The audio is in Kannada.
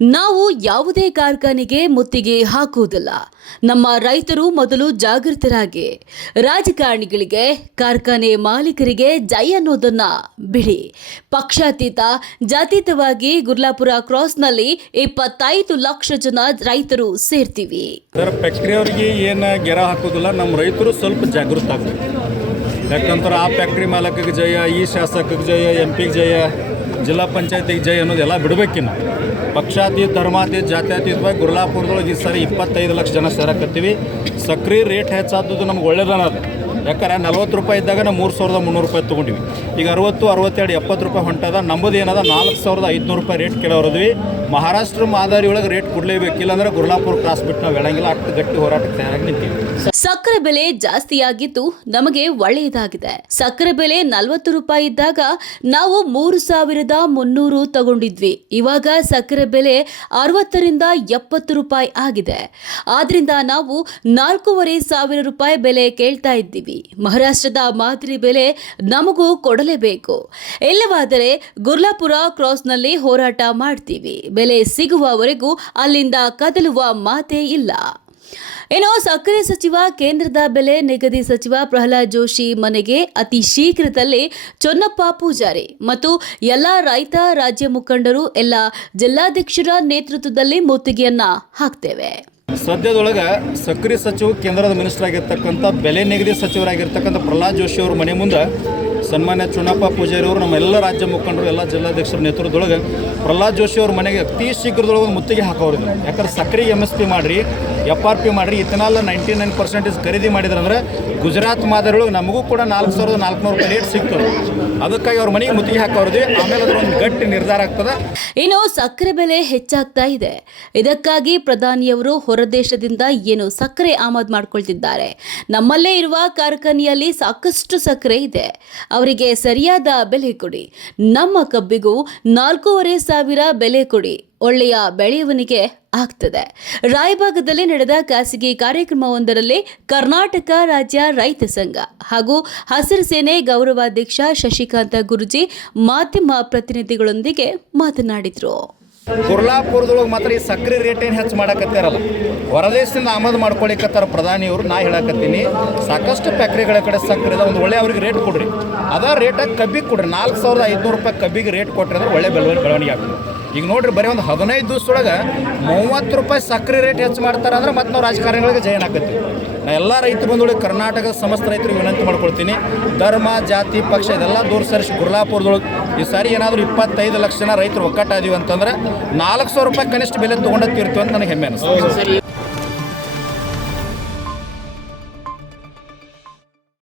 ನಾವು ಯಾವುದೇ ಕಾರ್ಖಾನೆಗೆ ಮುತ್ತಿಗೆ ಹಾಕುವುದಿಲ್ಲ. ನಮ್ಮ ರೈತರು ಮೊದಲು ಜಾಗೃತರಾಗಿ. ರಾಜಕಾರಣಿಗಳಿಗೆ, ಕಾರ್ಖಾನೆ ಮಾಲೀಕರಿಗೆ ಜೈ ಅನ್ನೋದನ್ನ ಬಿಡಿ. ಪಕ್ಷಾತೀತ, ಜಾತೀತವಾಗಿ ಗುರ್ಲಾಪುರ ಕ್ರಾಸ್ನಲ್ಲಿ 25 ಲಕ್ಷ ಜನ ರೈತರು ಸೇರ್ತೀವಿ. ಫ್ಯಾಕ್ಟ್ರಿ ಅವರಿಗೆ ಏನು ಗೆರ ಹಾಕೋದಿಲ್ಲ. ನಮ್ಮ ರೈತರು ಸ್ವಲ್ಪ ಜಾಗೃತ ಆಗಬೇಕು. ಯಾಕಂದ್ರೆ ಆ ಫ್ಯಾಕ್ಟ್ರಿ ಮಾಲಕಕ್ಕೆ ಜಯ, ಈ ಶಾಸಕಕ್ಕೆ ಜಯ, MP ಗೆ ಜಯ, ಜಿಲ್ಲಾ ಪಂಚಾಯತಿಗೆ ಜಯ ಅನ್ನೋದೆಲ್ಲ ಬಿಡಬೇಕಿನ್ನು. ಪಕ್ಷಾತೀತ, ಧರ್ಮಾತೀತ, ಜಾತ್ಯತೀತವಾಗಿ ಗುರ್ಲಾಪುರದೊಳಗೆ ಈ ಸಾರಿ 25 ಲಕ್ಷ ಜನ ಸೇರಕತ್ತೀವಿ. ಸಕ್ರೆ ರೇಟ್ ಹೆಚ್ಚಾದದ್ದು ನಮ್ಗೆ ಒಳ್ಳೇದನ್ನೋದು. ಯಾಕಂದ್ರೆ 40 ರೂಪಾಯಿ ಇದ್ದಾಗ ನಾವು 3,300 ರೂಪಾಯಿ ತೊಗೊಂಡಿವಿ. ಈಗ 60, 62, 70 ರೂಪಾಯಿ ಹೊಂಟದ. ನಮ್ಮದು ಏನದ 4,500 ರೂಪಾಯಿ ರೇಟ್ ಕೇಳೋರದ್ವಿ. ಮಹಾರಾಷ್ಟ್ರ ಮಾದರಿ ಒಳಗೆ ರೇಟ್ ಕೊಡಲೇಬೇಕಿಲ್ಲ ಅಂದ್ರೆ ಗುರ್ಲಾಪುರ ಕ್ರಾಸ್ ಬಿಟ್ಟು ನಾವು ಹೇಳಂಗಿಲ್ಲ. ಅಷ್ಟು ಗಟ್ಟಿ ಹೋರಾಟಕ್ಕೆ ತಯಾರಾಗಿ ನಿಂತೀವಿ. ಸಕ್ಕರೆ ಬೆಲೆ ಜಾಸ್ತಿಯಾಗಿದ್ದು ನಮಗೆ ಒಳ್ಳೆಯದಾಗಿದೆ. ಸಕ್ಕರೆ ಬೆಲೆ 40 ರೂಪಾಯಿ ಇದ್ದಾಗ ನಾವು 3,300 ತಗೊಂಡಿದ್ವಿ. ಇವಾಗ ಸಕ್ಕರೆ ಬೆಲೆ 60ರಿಂದ 70 ರೂಪಾಯಿ ಆಗಿದೆ. ಆದ್ರಿಂದ ನಾವು 4,500 ರೂಪಾಯಿ ಬೆಲೆ ಕೇಳ್ತಾ ಇದ್ದೀವಿ. ಮಹಾರಾಷ್ಟ್ರದ ಮಾದರಿ ಬೆಲೆ ನಮಗೂ ಕೊಡಲೇಬೇಕು. ಇಲ್ಲವಾದರೆ ಗುರ್ಲಾಪುರ ಕ್ರಾಸ್ನಲ್ಲಿ ಹೋರಾಟ ಮಾಡ್ತೀವಿ. ಬೆಲೆ ಸಿಗುವವರೆಗೂ ಅಲ್ಲಿಂದ ಕದಲುವ ಮಾತೇ ಇಲ್ಲ. ಏನೋ ಸಕ್ಕರೆ ಸಚಿವ, ಕೇಂದ್ರದ ಬೆಲೆ ನಿಗದಿ ಸಚಿವ ಪ್ರಹ್ಲಾದ್ ಜೋಶಿ ಮನೆಗೆ ಅತಿ ಶೀಘ್ರದಲ್ಲೇ ಚೊನ್ನಪ್ಪ ಪೂಜಾರಿ ಮತ್ತು ಎಲ್ಲ ರೈತ ರಾಜ್ಯ ಮುಖಂಡರು, ಎಲ್ಲ ಜಿಲ್ಲಾಧ್ಯಕ್ಷರ ನೇತೃತ್ವದಲ್ಲಿ ಮುತ್ತಿಗೆಯನ್ನ ಹಾಕ್ತೇವೆ. ಸದ್ಯದೊಳಗೆ ಸಕ್ಕರೆ ಸಚಿವ, ಕೇಂದ್ರದ ಮಿನಿಸ್ಟರ್ ಆಗಿರ್ತಕ್ಕಂಥ ಬೆಲೆ ನಿಗದಿ ಸಚಿವರಾಗಿರ್ತಕ್ಕಂಥ ಪ್ರಹ್ಲಾದ್ ಜೋಶಿ ಅವ್ರ ಮನೆ ಮುಂದೆ ಸನ್ಮಾನ್ಯ ಚೊನ್ನಪ್ಪ ಪೂಜಾರಿ ಅವರು, ನಮ್ಮ ಎಲ್ಲ ರಾಜ್ಯ ಮುಖಂಡರು, ಎಲ್ಲ ಜಿಲ್ಲಾಧ್ಯಕ್ಷರ ನೇತೃತ್ವದೊಳಗೆ ಪ್ರಹ್ಲಾದ್ ಜೋಶಿ ಅವ್ರ ಮನೆಗೆ ಅತಿ ಶೀಘ್ರದೊಳಗೆ ಮುತ್ತಿಗೆ ಹಾಕೋರಿದ್ರು. ಯಾಕಂದ್ರೆ ಸಕ್ಕರೆಗೆ MSP ಮಾಡಿರಿ, FRP ಮಾಡಿರಿ, ಇಥನಾಲ್ 99% ಖರೀದಿ ಮಾಡಿದ್ರಂದ್ರೆ ಗುಜರಾತ್ ಮಾದರಿಯೊಳಗೆ ನಮಗೂ ಕೂಡ 4,400 ರೂಪಾಯಿ ರೇಟ್ ಸಿಗ್ತದೆ. ಅದಕ್ಕಾಗಿ ಅವ್ರ ಮನೆಗೆ ಮುತ್ತಿಗೆ ಹಾಕೋರಿದ್ವಿ. ಆಮೇಲೆ ಅದ್ರ ಒಂದು ಗಟ್ಟಿ ನಿರ್ಧಾರ ಆಗ್ತದೆ. ಇನ್ನು ಸಕ್ಕರೆ ಬೆಲೆ ಹೆಚ್ಚಾಗ್ತಾ ಇದೆ. ಇದಕ್ಕಾಗಿ ಪ್ರಧಾನಿಯವರು ಹೊರದೇಶದಿಂದ ಏನು ಸಕ್ಕರೆ ಆಮದು ಮಾಡ್ಕೊಳ್ತಿದ್ದಾರೆ. ನಮ್ಮಲ್ಲೇ ಇರುವ ಕಾರ್ಖಾನೆಯಲ್ಲಿ ಸಾಕಷ್ಟು ಸಕ್ಕರೆ ಇದೆ. ಅವರಿಗೆ ಸರಿಯಾದ ಬೆಲೆ ಕೊಡಿ. ನಮ್ಮ ಕಬ್ಬಿಗೂ 4,500 ಬೆಲೆ ಕೊಡಿ. ಒಳ್ಳೆಯ ಬೆಳೆಯುವನಿಗೆ ಆಗ್ತದೆ. ರಾಯಬಾಗದಲ್ಲಿ ನಡೆದ ಖಾಸಗಿ ಕಾರ್ಯಕ್ರಮವೊಂದರಲ್ಲಿ ಕರ್ನಾಟಕ ರಾಜ್ಯ ರೈತ ಸಂಘ ಹಾಗೂ ಹಸಿರು ಸೇನೆ ಗೌರವಾಧ್ಯಕ್ಷ ಶಶಿಕಾಂತ ಗುರೂಜಿ ಮಾಧ್ಯಮ ಪ್ರತಿನಿಧಿಗಳೊಂದಿಗೆ ಮಾತನಾಡಿದರು. ಗುರ್ಲಾಪುರದೊಳಗೆ ಮಾತ್ರ ಈ ಸಕ್ಕರೆ ರೇಟ್ ಏನು ಹೆಚ್ಚು ಮಾಡಕತ್ತಾರಲ್ಲ, ಹೊರದೇಶದಿಂದ ಆಮದು ಮಾಡ್ಕೊಳಿಕತ್ತಾರ ಪ್ರಧಾನಿಯವರು. ನಾ ಹೇಳಕತ್ತೀನಿ, ಸಾಕಷ್ಟು ಫ್ಯಾಕ್ಟ್ರಿಗಳ ಕಡೆ ಸಕ್ಕರೆ ಇದೆ, ಒಂದು ಒಳ್ಳೆ ಅವ್ರಿಗೆ ರೇಟ್ ಕೊಡ್ರಿ. ಅದ ರೇಟಾಗಿ ಕಬ್ಬಿಗೆ ಕೊಡ್ರಿ. 4,500 ರೂಪಾಯಿ ಕಬ್ಬಿಗೆ ರೇಟ್ ಕೊಟ್ಟರೆ ಅಂದ್ರೆ ಒಳ್ಳೆ ಬೆಳವಣಿಗೆ ಆಗ್ತದೆ. ಈಗ ನೋಡ್ರಿ, ಬರೀ ಒಂದು 15 ದಿವಸದೊಳಗೆ 30 ರೂಪಾಯಿ ಸಕ್ಕರೆ ರೇಟ್ ಹೆಚ್ಚು ಮಾಡ್ತಾರೆ ಅಂದ್ರೆ ಮತ್ತೆ ನಾವು ರಾಜಕಾರಣಿಗಳಿಗೆ ಜಯನ್ ಹಾಕತ್ತೀವಿ. ನಾ ಎಲ್ಲ ರೈತರು ಬಂದೊಳಗೆ ಕರ್ನಾಟಕದ ಸಮಸ್ತ ರೈತರಿಗೆ ವಿನಂತಿ ಮಾಡ್ಕೊಳ್ತೀನಿ, ಧರ್ಮ, ಜಾತಿ, ಪಕ್ಷ ಇದೆಲ್ಲ ದೂರ ಸರಿಸಿ ಗುರ್ಲಾಪುರದೊಳಗೆ ಈ ಸಾರಿ ಏನಾದರೂ 25 ಲಕ್ಷ ಜನ ರೈತರು ಒಕ್ಕಟ್ಟಾದೀವಿ ಅಂತಂದ್ರೆ 4,000 ರೂಪಾಯಿ ಕನಿಷ್ಠ ಬೆಲೆ ತೊಗೊಂಡತ್ತಿರ್ತೀವಿ ಅಂತ ನನಗೆ ಹೆಮ್ಮೆ ಅನಿಸ್ತದೆ.